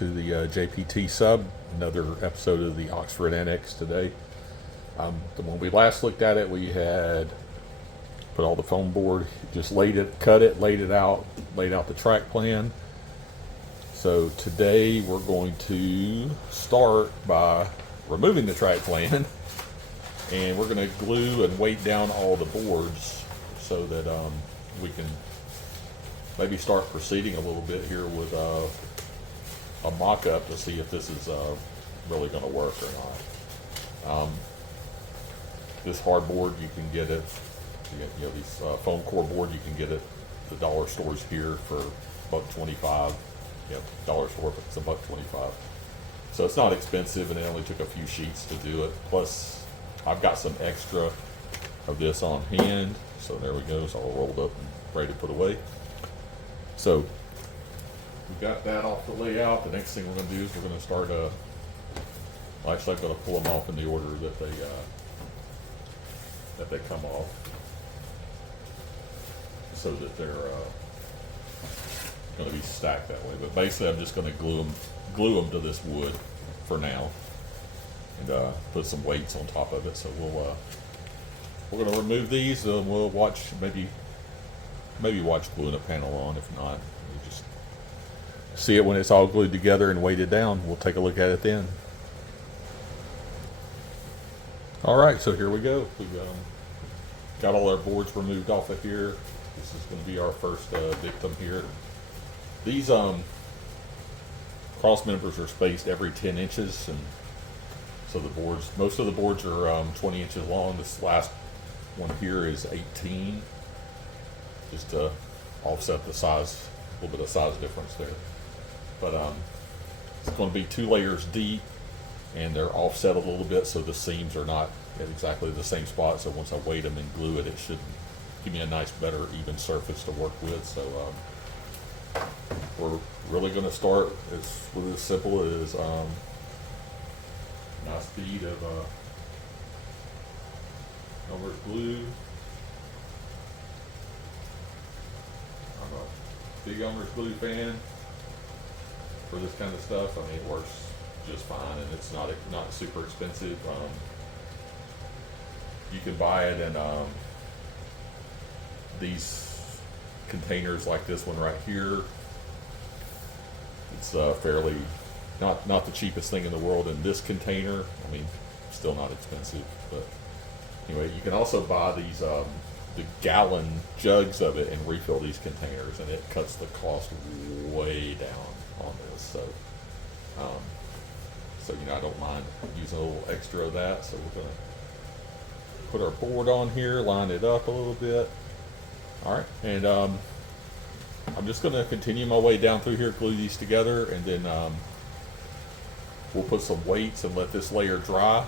to the JPT sub, another episode of the Oxford Annex today. When we last looked at it, we had put all the foam board, just cut it, laid it out, laid out the track plan. So today we're going to start by removing the track plan, and we're going to glue and weight down all the boards so that we can maybe start proceeding a little bit here with a mock-up to see if this is really going to work or not. This hardboard, you can get it, you know, these foam core board, you can get it at the dollar stores here for $1.25. Yeah, dollar store, but it's $1.25. So it's not expensive, and it only took a few sheets to do it. Plus, I've got some extra of this on hand, so there we go. It's all rolled up and ready to put away. So we got that off the layout. The next thing we're going to do is we're going to start. Well, actually, I'm going to pull them off in the order that they come off, so that they're going to be stacked that way. But basically, I'm just going to glue them to this wood for now, and put some weights on top of it. So we're going to remove these, and we'll watch maybe watch gluing a panel on. If not, we'll just see it when it's all glued together and weighted down. We'll take a look at it then. All right, so here we go. We've got all our boards removed off of here. This is going to be our first victim here. These cross members are spaced every 10 inches, and so most of the boards are 20 inches long. This last one here is 18, just to offset the size, a little bit of size difference there. But it's going to be 2 layers deep, and they're offset a little bit, so the seams are not at exactly the same spot. So once I weight them and glue it, it should give me a nice, better, even surface to work with. So we're really going to start with as simple as nice bead of Elmer's glue. I'm a big Elmer's glue fan for this kind of stuff. I mean, it works just fine, and it's not super expensive. You can buy it in these containers like this one right here. It's fairly not the cheapest thing in the world in this container. I mean, still not expensive, but anyway, you can also buy these the gallon jugs of it and refill these containers, and it cuts the cost way down on this. So you know, I don't mind using a little extra of that. So we're gonna put our board on here, line it up a little bit. All right, and I'm just gonna continue my way down through here, glue these together, and then we'll put some weights and let this layer dry,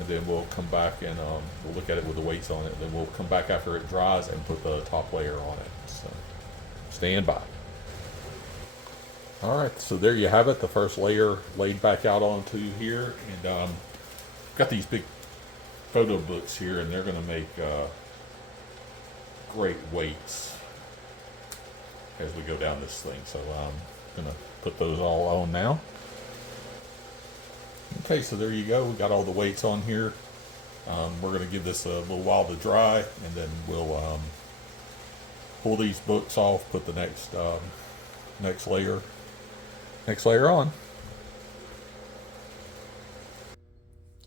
and then we'll come back and we'll look at it with the weights on it, and then we'll come back after it dries and put the top layer on it. So stand by. All right, so there you have it, the first layer laid back out onto here, and got these big photo books here, and they're going to make great weights as we go down this thing. So I'm going to put those all on now. Okay, so there you go. We got all the weights on here. We're going to give this a little while to dry, and then we'll pull these books off, put the next layer on.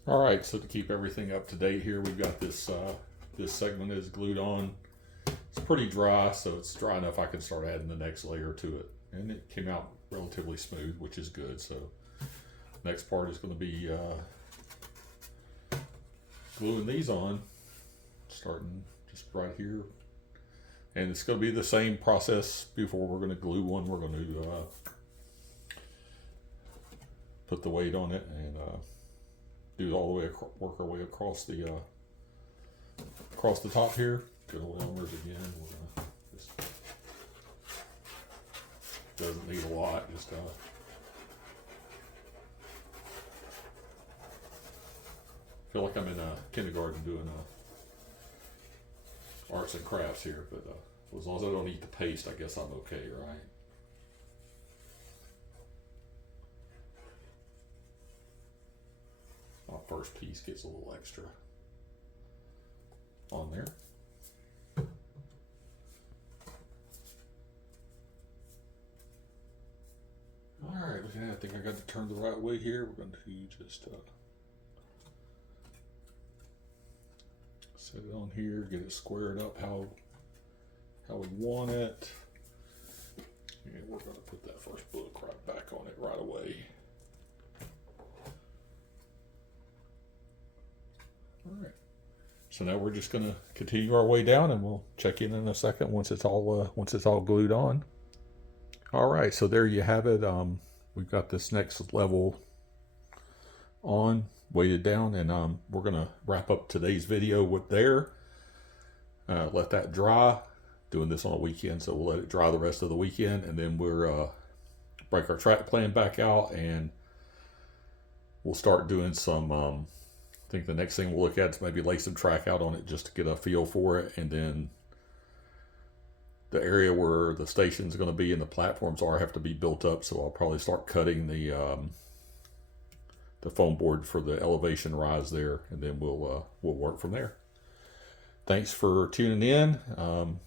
All right, so to keep everything up to date here, we've got this segment is glued on. It's pretty dry, so it's dry enough I can start adding the next layer to it, and it came out relatively smooth, which is good. So next part is going to be gluing these on, starting just right here, and it's going to be the same process before we're going to glue one. We're going to put the weight on it and do all the way work our way across the top here. Good old Elmer's again. Just doesn't need a lot. Just feel like I'm in a kindergarten doing arts and crafts here, but as long as I don't eat the paste, I guess I'm okay, right? first piece gets a little extra on there. All right, I think I got to turn the right way here. We're going to just set it on here, get it squared up how we want it. And we're going to put that first book right back on it right away. All right. So now we're just going to continue our way down, and we'll check in a second once it's all glued on. All right, so there you have it. We've got this next level on, weighted down, and we're going to wrap up today's video with there. Let that dry. Doing this on a weekend, so we'll let it dry the rest of the weekend, and then we're break our track plan back out, and we'll start doing some. I think the next thing we'll look at is maybe lay some track out on it just to get a feel for it, and then the area where the station's going to be and the platforms have to be built up. So I'll probably start cutting the foam board for the elevation rise there, and then we'll work from there. Thanks for tuning in.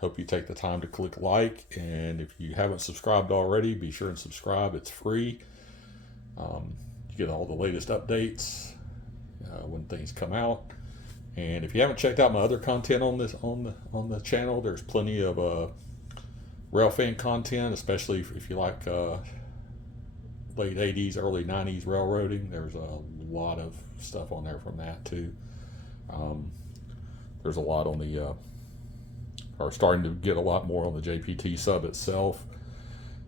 Hope you take the time to click like, and if you haven't subscribed already, be sure and subscribe. It's free. You get all the latest updates when things come out. And if you haven't checked out my other content on the channel, there's plenty of rail fan content, especially if you like late 80s, early 90s railroading. There's a lot of stuff on there from that too. There's a lot on the are starting to get a lot more on the JPT sub itself.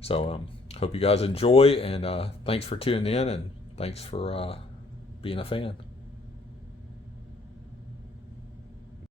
So hope you guys enjoy, and thanks for tuning in, and thanks for being a fan.